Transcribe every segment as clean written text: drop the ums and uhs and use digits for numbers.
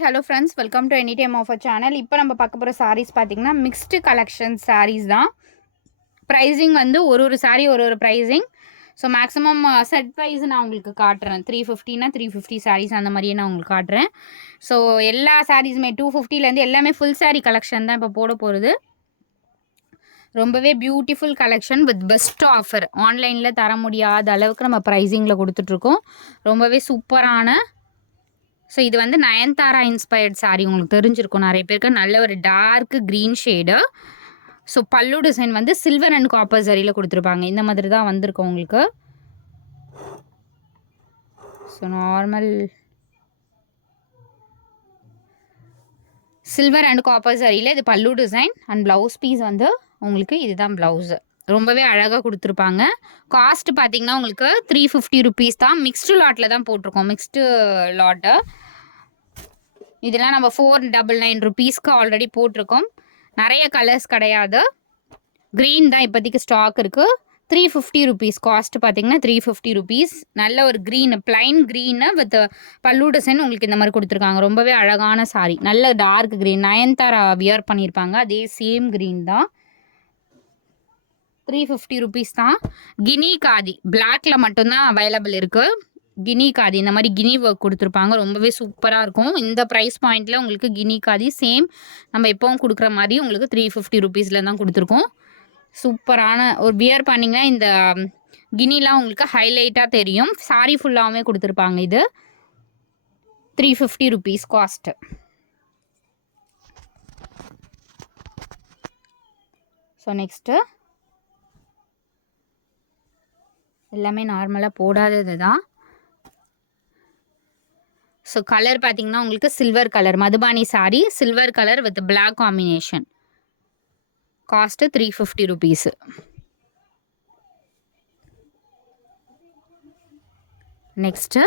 Hello friends, welcome to any time offer channel. இப்போ நம்ம பார்க்க போகிற சாரீஸ் பார்த்தீங்கன்னா மிக்ஸ்டு கலெக்ஷன் சாரீஸ் தான். ப்ரைஸிங் வந்து ஒரு சாரீ ஒரு pricing. So maximum set price நான் உங்களுக்கு காட்டுறேன். 350னா 350 சாரீஸ் அந்த மாதிரியே நான் உங்களுக்கு காட்டுறேன். ஸோ எல்லா சாரீஸுமே 250லேருந்து எல்லாமே ஃபுல் சாரீ கலெக்ஷன் தான் இப்போ போட போகிறது. ரொம்பவே beautiful collection with best offer. ஆன்லைனில் தர முடியாத அளவுக்கு நம்ம ப்ரைஸிங்கில் கொடுத்துட்ருக்கோம். ரொம்பவே சூப்பரான. ஸோ இது வந்து நயன்தாரா இன்ஸ்பயர்ட் சாரீ. உங்களுக்கு தெரிஞ்சிருக்கும் நிறைய பேருக்கு. நல்ல ஒரு dark green shade. So pallu design வந்து சில்வர் அண்ட் காப்பர் சரியில் கொடுத்துருப்பாங்க. இந்த மாதிரி தான் வந்திருக்கும் உங்களுக்கு. So normal silver and copper சரியில் இது பல்லு டிசைன் அண்ட் ப்ளவுஸ் பீஸ் வந்து உங்களுக்கு இதுதான் ப்ளவுஸு. ரொம்பவே அழகாக கொடுத்துருப்பாங்க. காஸ்ட் பார்த்தீங்கன்னா உங்களுக்கு 350 ருபீஸ் தான். மிக்ஸ்டு லாட்டில் தான் போட்டிருக்கோம். மிக்ஸ்டு லாட்டு இதெல்லாம் நம்ம 499 ருபீஸ்க்கு ஆல்ரெடி போட்டிருக்கோம். நிறைய கலர்ஸ் கிடையாது. க்ரீன் தான் இப்போதைக்கு ஸ்டாக் இருக்குது. 350 ருபீஸ் காஸ்ட் பார்த்தீங்கன்னா 350 ருபீஸ். நல்ல ஒரு க்ரீனு, பிளைன் க்ரீனு வித் பல்லு டிசைன் உங்களுக்கு இந்த மாதிரி கொடுத்துருக்காங்க. ரொம்பவே அழகான சாரீ. நல்ல டார்க் க்ரீன். நயன்தாரா வியர் பண்ணியிருப்பாங்க. அதே சேம் க்ரீன் தான். 350 ருபீஸ் தான். கினி காதி பிளாக்ல மட்டும்தான் அவைலபிள் இருக்குது. கினி காதி இந்த மாதிரி கினி ஒர்க் கொடுத்துருப்பாங்க. ரொம்பவே சூப்பராக இருக்கும். இந்த ப்ரைஸ் பாயிண்டில் உங்களுக்கு கினி காதி சேம் நம்ம எப்போவும் கொடுக்குற மாதிரி உங்களுக்கு 350 ருபீஸில் தான் கொடுத்துருக்கோம். சூப்பரான ஒரு வியர் பண்ணிங்கன்னா இந்த கினிலாம் உங்களுக்கு ஹைலைட்டாக தெரியும். சாரீ ஃபுல்லாகவே கொடுத்துருப்பாங்க. இது 350 ருபீஸ் காஸ்ட்டு. ஸோ நெக்ஸ்ட்டு எல்லாமே நார்மலாக போடாதது தான். ஸோ கலர் பார்த்தீங்கன்னா உங்களுக்கு silver colour Madhubani sari, silver colour with black combination. Cost 350 rupees. Next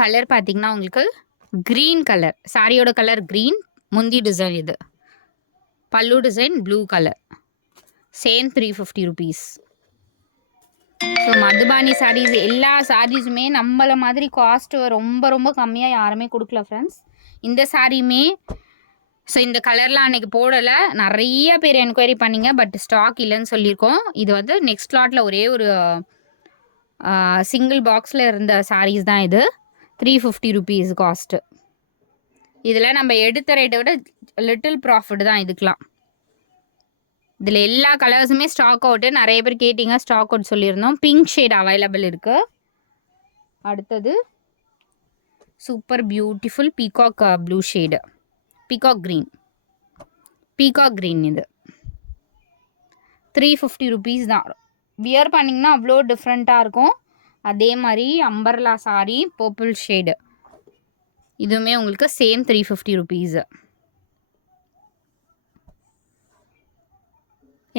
colour பார்த்தீங்கன்னா உங்களுக்கு க்ரீன் கலர். சாரியோட கலர் க்ரீன். முந்தி டிசைன் இது. பல்லு design blue colour. Same 350 rupees. So Madhubani saris எல்லா சாரீஸுமே நம்மள மாதிரி காஸ்ட்டு ரொம்ப ரொம்ப கம்மியாக யாருமே கொடுக்கல ஃப்ரெண்ட்ஸ். இந்த சாரியுமே ஸோ இந்த கலர்லாம் அன்றைக்கி போடலை. நிறைய பேர் என்கொயரி பண்ணிங்க. பட் ஸ்டாக் இல்லைன்னு சொல்லியிருக்கோம். இது வந்து நெக்ஸ்ட் லாட்டில் ஒரே ஒரு சிங்கிள் பாக்ஸில் இருந்த சாரீஸ் தான் இது. 350 ருபீஸ் காஸ்ட்டு. இதில் நம்ம எடுத்த ரேட்டை விட லிட்டில் ப்ராஃபிட் தான் இதுக்கெலாம். இதில் எல்லா கலர்ஸுமே ஸ்டாக் அவுட்டு. நிறைய பேர் கேட்டிங்க, ஸ்டாக் அவுட் சொல்லியிருந்தோம். பிங்க் ஷேட் அவைலபிள் இருக்குது. அடுத்தது super beautiful peacock blue shade. Peacock green. Peacock green இது 350 ருபீஸ் தான். வியர் பண்ணிங்கன்னா அவ்வளோ டிஃப்ரெண்ட்டாக இருக்கும். அதே மாதிரி அம்பர்லா சாரீ பர்பிள் ஷேடு. இதுவுமே உங்களுக்கு same 350 rupees.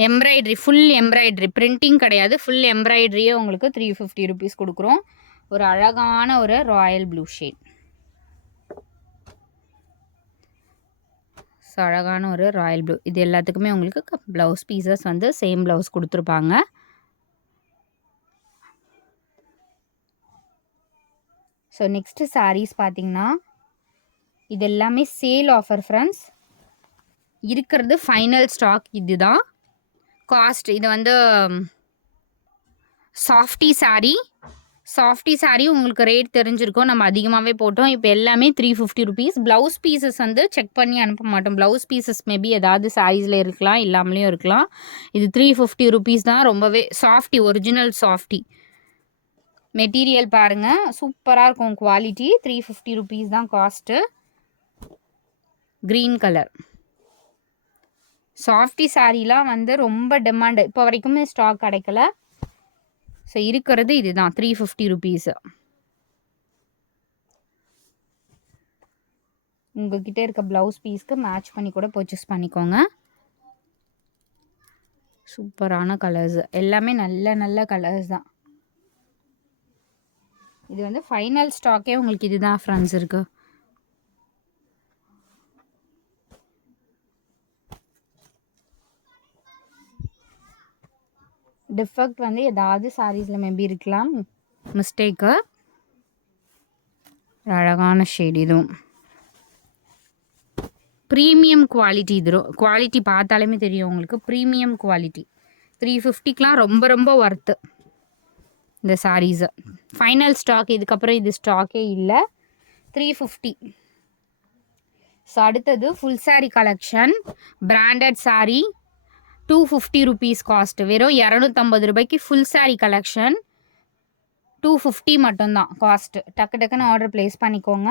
Embroidery, full embroidery, printing கிடையாது. ஃபுல் எம்ப்ராய்ட்ரியே உங்களுக்கு 350 ருபீஸ் கொடுக்குறோம். ஒரு அழகான ஒரு ராயல் ப்ளூ ஷேட். ஸோ அழகான ஒரு ராயல் ப்ளூ. இது எல்லாத்துக்குமே உங்களுக்கு ப்ளவுஸ் பீசஸ் வந்து சேம் ப்ளவுஸ் கொடுத்துருப்பாங்க. ஸோ நெக்ஸ்ட்டு சாரீஸ் பார்த்தீங்கன்னா இது எல்லாமே சேல் ஆஃபர் ஃப்ரெண்ட்ஸ். இருக்கிறது ஃபைனல் ஸ்டாக் இது தான். காஸ்ட் இது வந்து சாஃப்டி சாரீ. சாஃப்டி சாரீ உங்களுக்கு ரேட் தெரிஞ்சிருக்கும். நம்ம அதிகமாகவே போட்டோம். இப்போ எல்லாமே 350 ருபீஸ். ப்ளவுஸ் பீசஸ் வந்து செக் பண்ணி அனுப்ப மாட்டோம். ப்ளவுஸ் பீசஸ் மேபி ஏதாவது சாரீஸில் இருக்கலாம், இல்லாமலேயும் இருக்கலாம். இது 350 ருபீஸ் தான். ரொம்பவே சாஃப்டி, ஒரிஜினல் சாஃப்டி மெட்டீரியல் பாருங்கள். சூப்பராக இருக்கும் குவாலிட்டி. 350 ருபீஸ் தான் காஸ்ட்டு. க்ரீன் கலர் சாஃப்டி சாரீலாம் வந்து ரொம்ப டிமாண்டு. இப்போ வரைக்குமே ஸ்டாக் கிடைக்கல. ஸோ இருக்கிறது இதுதான் 350 ருபீஸு. உங்ககிட்ட இருக்க ப்ளவுஸ் பீஸ்க்கு மேட்ச் பண்ணி கூட பர்ச்சேஸ் பண்ணிக்கோங்க. சூப்பரான கலர்ஸ் எல்லாமே நல்ல நல்ல கலர்ஸ் தான். இது வந்து ஃபைனல் ஸ்டாக்கே உங்களுக்கு இதுதான் ஃப்ரெண்ட்ஸ் இருக்குது. டிஃபெக்ட் வந்து ஏதாவது சாரீஸில் மேபி இருக்கலாம், மிஸ்டேக்கு. அழகான ஷேட் இதுவும். ப்ரீமியம் குவாலிட்டி இது. குவாலிட்டி பார்த்தாலுமே தெரியும் உங்களுக்கு. ப்ரீமியம் குவாலிட்டி 350க்கெலாம் ரொம்ப ரொம்ப ஒர்த்து இந்த சாரீஸு. ஃபைனல் ஸ்டாக், இதுக்கப்புறம் இது ஸ்டாக்கே இல்லை. 350. ஸோ அடுத்தது full sari collection. Branded sari 250 rupees cost. வெறும் 250 ரூபாய்க்கு ஃபுல் சாரீ கலெக்ஷன். 250 மட்டும்தான் காஸ்ட்டு. டக்கு டக்குன்னு ஆர்டர் ப்ளேஸ் பண்ணிக்கோங்க.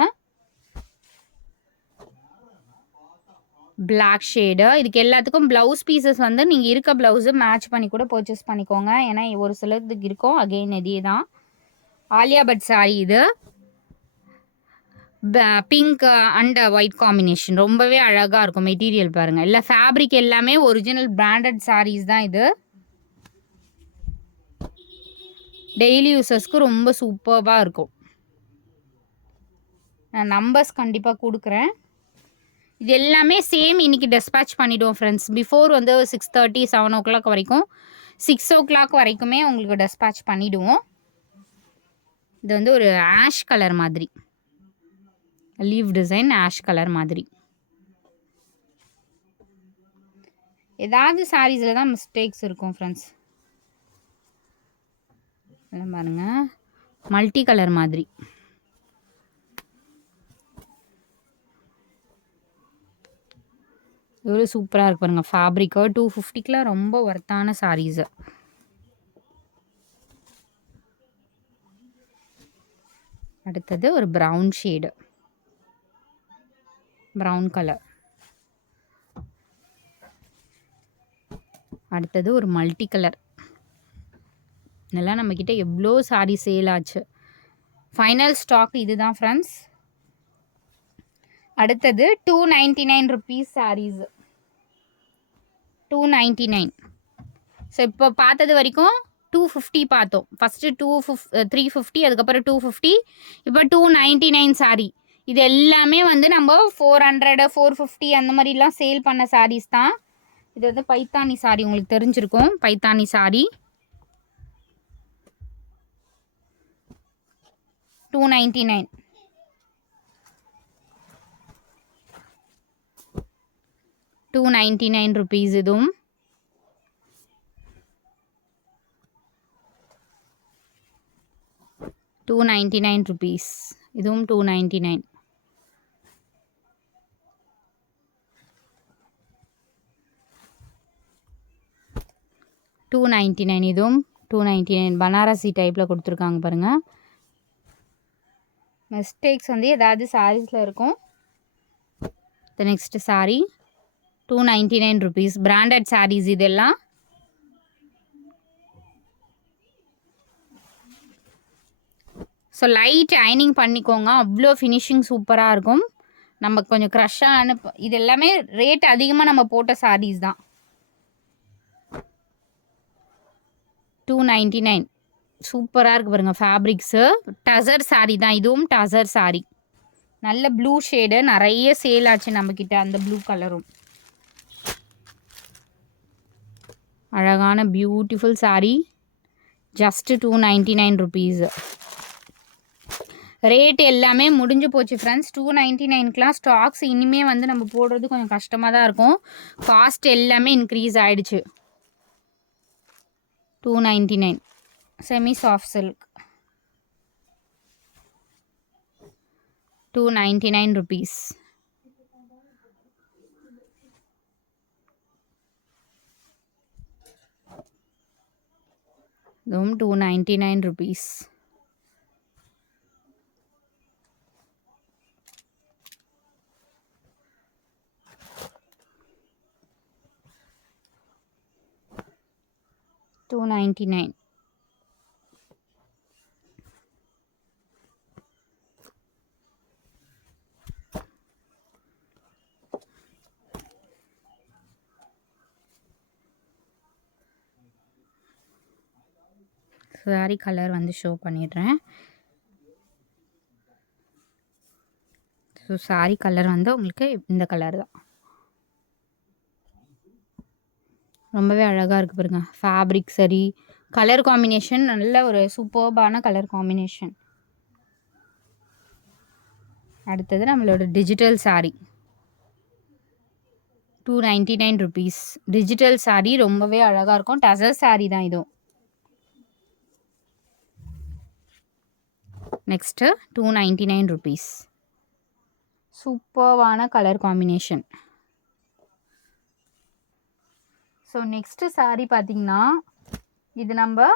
Black shade. இதுக்கு எல்லாத்துக்கும் ப்ளவுஸ் பீசஸ் வந்து நீங்கள் இருக்க ப்ளவுஸு மேட்ச் பண்ணி கூட பர்ச்சேஸ் பண்ணிக்கோங்க. ஏன்னா ஒரு சிலதுக்கு இருக்கும். அகெயின் இதே தான். ஆலியா பட் சாரீ இது. Pink and white combination. ரொம்பவே அழகாக இருக்கும். மெட்டீரியல் பாருங்கள். இல்லை ஃபேப்ரிக் எல்லாமே ஒரிஜினல் பிராண்டட் சாரீஸ் தான் இது. டெய்லி யூசஸ்க்கு ரொம்ப சூப்பராக இருக்கும். நான் நம்பர்ஸ் கண்டிப்பாக கொடுக்குறேன். இது எல்லாமே சேம் இன்றைக்கி டெஸ்பேட்ச் பண்ணிவிடுவோம் ஃப்ரெண்ட்ஸ். பிஃபோர் வந்து 6:30 7 o'clock வரைக்கும், 6 o'clock வரைக்குமே உங்களுக்கு டெஸ்பேட்ச் பண்ணிவிடுவோம். இது வந்து ஒரு ஆஷ் கலர் மாதிரி, லீவ் டிசைன் ஆஷ் கலர் மாதிரி. ஏதாவது சாரீஸில் தான் மிஸ்டேக்ஸ் இருக்கும் ஃப்ரெண்ட்ஸ். எல்லாம் பாருங்கள், மல்டி கலர் மாதிரி. எவ்வளோ சூப்பராக இருக்கு பாருங்கள். ஃபேப்ரிக்கு 250க்குலாம் ரொம்ப ஒர்த்தான சாரீஸு. அடுத்தது ஒரு ப்ரௌன் ஷேடு, ப்ரௌன் கலர். அடுத்தது ஒரு மல்டி கலர். இதெல்லாம் நம்மக்கிட்ட எவ்வளோ சாரீ சேல் ஆச்சு. ஃபைனல் ஸ்டாக் இது தான் ஃப்ரெண்ட்ஸ். அடுத்தது 299 ருபீஸ் சாரீஸ். 299. ஸோ இப்போ பார்த்தது வரைக்கும் 250 பார்த்தோம். ஃபஸ்ட்டு 350, அதுக்கப்புறம் 250, இப்போ 299 சாரீ. இது எல்லாமே வந்து நம்ம 400 450 அந்த மாதிரிலாம் சேல் பண்ண சாரீஸ் தான். இது வந்து பைத்தானி சாரீ, உங்களுக்கு தெரிஞ்சிருக்கும். பைத்தானி சாரீ 299. ₹299 இதுவும். ₹299 இதுவும் 299. $299 இதுவும் 299. பனாரசி டைப்பில் கொடுத்துருக்காங்க பாருங்கள். மிஸ்டேக்ஸ் வந்து ஏதாவது சாரீஸில் இருக்கும். The next sari 299 rupees. Branded saris இதெல்லாம். ஸோ லைட் அயனிங் பண்ணிக்கோங்க, அவ்வளோ ஃபினிஷிங் சூப்பராக இருக்கும். நமக்கு கொஞ்சம் க்ரஷ்ஷான இது எல்லாமே ரேட் அதிகமாக நம்ம போட்ட சாரீஸ் தான். 299 சூப்பராக இருக்குது பாருங்கள். ஃபேப்ரிக்ஸு டசர் சாரீ தான். இதுவும் டசர் சாரீ. நல்ல ப்ளூ ஷேடு, நிறைய சேல் ஆச்சு நம்மக்கிட்ட அந்த ப்ளூ கலரும். அழகான beautiful sari. Just 299 rupees. Rate எல்லாமே முடிஞ்சு போச்சு ஃப்ரெண்ட்ஸ். 299க்குலாம் ஸ்டாக்ஸ் இனிமேல் வந்து நம்ம போடுறது கொஞ்சம் கஷ்டமாக தான் இருக்கும். காஸ்ட் எல்லாமே இன்க்ரீஸ் ஆகிடுச்சு. 299 செமி சாஃப்ட் சில்க். 299 ருபீஸ். இதுவும் 299 ருபீஸ். $299. சாரி கலர் வந்து ஷோ பண்ணிடுறேன். ஸோ சாரி கலர் வந்து உங்களுக்கு இந்த கலர் தான். ரொம்பவே அழகாக இருக்குது பாருங்க. ஃபேப்ரிக் சரி, கலர் காம்பினேஷன் நல்ல ஒரு சூப்பர்பான கலர் காம்பினேஷன். அடுத்தது நம்மளோட digital sari 299 rupees. Digital sari ரொம்பவே அழகாக இருக்கும். டசர் சாரீ தான் இதுவும். Next 299 rupees. சூப்பர்வான colour combination. So next sari பார்த்தீங்கன்னா இது நம்ம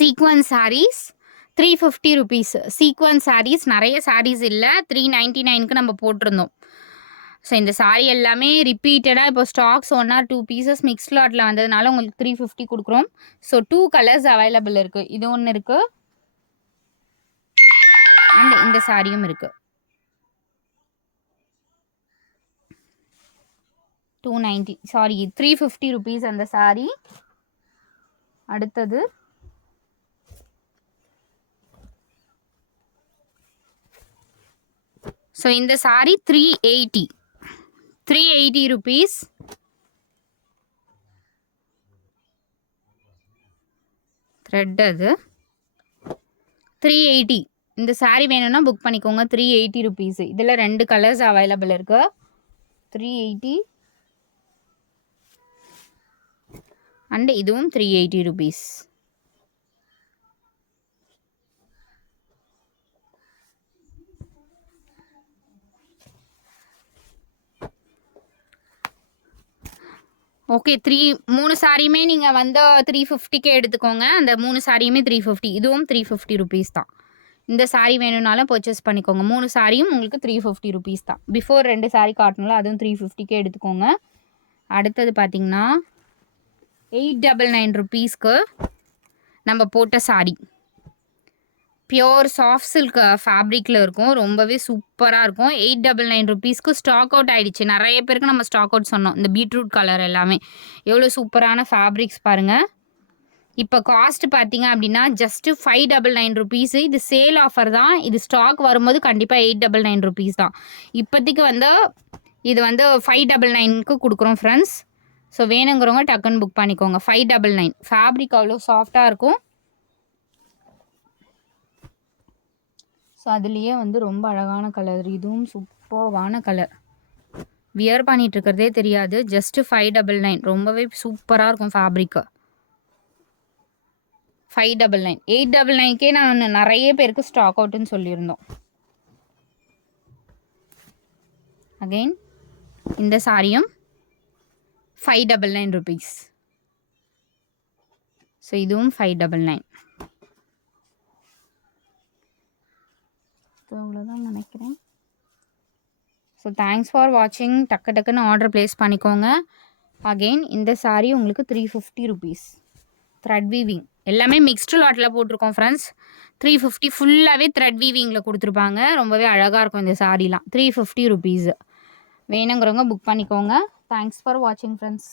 sequence saris 350 rupees. Sequence saris நிறைய சாரீஸ் இல்லை, 399க்கு நம்ம போட்டிருந்தோம். ஸோ இந்த சாரீ எல்லாமே ரிப்பீட்டடாக இப்போ ஸ்டாக்ஸ் 1 or 2 பீசஸ் மிக்ஸ் லாட்டில் வந்ததுனால உங்களுக்கு 350 கொடுக்குறோம். ஸோ 2 கலர்ஸ் அவைலபிள் இருக்குது. இது ஒன்று இருக்குது அண்ட் இந்த சாரியும் இருக்குது. 350 rupees அந்த சாரீ. அடுத்தது ஸோ இந்த சாரீ 380 rupees. த்ரெட் அது 380. இந்த சாரீ வேணும்னா புக் பண்ணிக்கோங்க. 380 rupees. இதில் 2 கலர்ஸ் அவைலபிள் இருக்கு. 380 அண்ட் இதுவும் 380 rupees. ஓகே, 3 சாரியுமே நீங்கள் வந்து 350க்கே எடுத்துக்கோங்க. அந்த 3 சாரியுமே 350. இதுவும் 350 rupees தான். இந்த சாரீ வேணும்னாலும் பர்ச்சேஸ் பண்ணிக்கோங்க. 3 சாரியும் உங்களுக்கு 350 rupees தான். பிஃபோர் 2 சாரீ காட்டணும்ல, அதுவும் 350க்கே எடுத்துக்கோங்க. அடுத்தது பார்த்தீங்கன்னா 899 rupeesக்கு நம்ம போட்ட சாரீ பியோர் சாஃப்ட் சில்க் ஃபேப்ரிக்கில் இருக்கும். ரொம்பவே சூப்பராக இருக்கும். 899 rupeesக்கு ஸ்டாக் அவுட் ஆகிடுச்சு. நிறைய பேருக்கு நம்ம ஸ்டாக் அவுட் சொன்னோம். இந்த பீட்ரூட் கலர் எல்லாமே எவ்வளோ சூப்பரான ஃபேப்ரிக்ஸ் பாருங்கள். இப்போ காஸ்ட் பார்த்தீங்க அப்படின்னா ஜஸ்ட்டு 599 rupees. இது சேல் ஆஃபர் தான். இது ஸ்டாக் வரும்போது கண்டிப்பாக 899 rupees தான். இப்போதைக்கு வந்து இது வந்து 599க்கு கொடுக்குறோம் ஃப்ரெண்ட்ஸ். ஸோ வேணுங்கிறவங்க டக்குன்னு புக் பண்ணிக்கோங்க. 599. ஃபேப்ரிக் அவ்வளோ சாஃப்டாக இருக்கும். ஸோ அதுலேயே வந்து ரொம்ப அழகான கலர். இதுவும் சூப்பர்வான கலர். வியர் பண்ணிகிட்ருக்கிறதே தெரியாது. ஜஸ்ட்டு 599. ரொம்பவே சூப்பராக இருக்கும் ஃபேப்ரிக்கு. 599. 899க்கே நான் நிறைய பேருக்கு ஸ்டாக் அவுட்டுன்னு சொல்லியிருந்தோம். அகெயின் இந்த சாரியும் 599 rupees. ஸோ இதுவும் 599. அவ்வளோதான் நினைக்கிறேன். ஸோ தேங்க்ஸ் ஃபார் வாட்சிங். டக்குன்னு ஆர்டர் ப்ளேஸ் பண்ணிக்கோங்க. அகெயின் இந்த சாரீ உங்களுக்கு 350 rupees. த்ரெட் வீவிங் எல்லாமே மிக்ஸ்டு லாட்டில் போட்டிருக்கோம் ஃப்ரெண்ட்ஸ். 350 ஃபுல்லாகவே த்ரெட் வீவிங்கில் கொடுத்துருப்பாங்க. ரொம்பவே அழகாக இருக்கும் இந்த சாரீலாம். 350 rupees. வேணுங்கிறவங்க புக் பண்ணிக்கோங்க. தேங்க்ஸ் ஃபார் வாட்சிங் ஃப்ரெண்ட்ஸ்.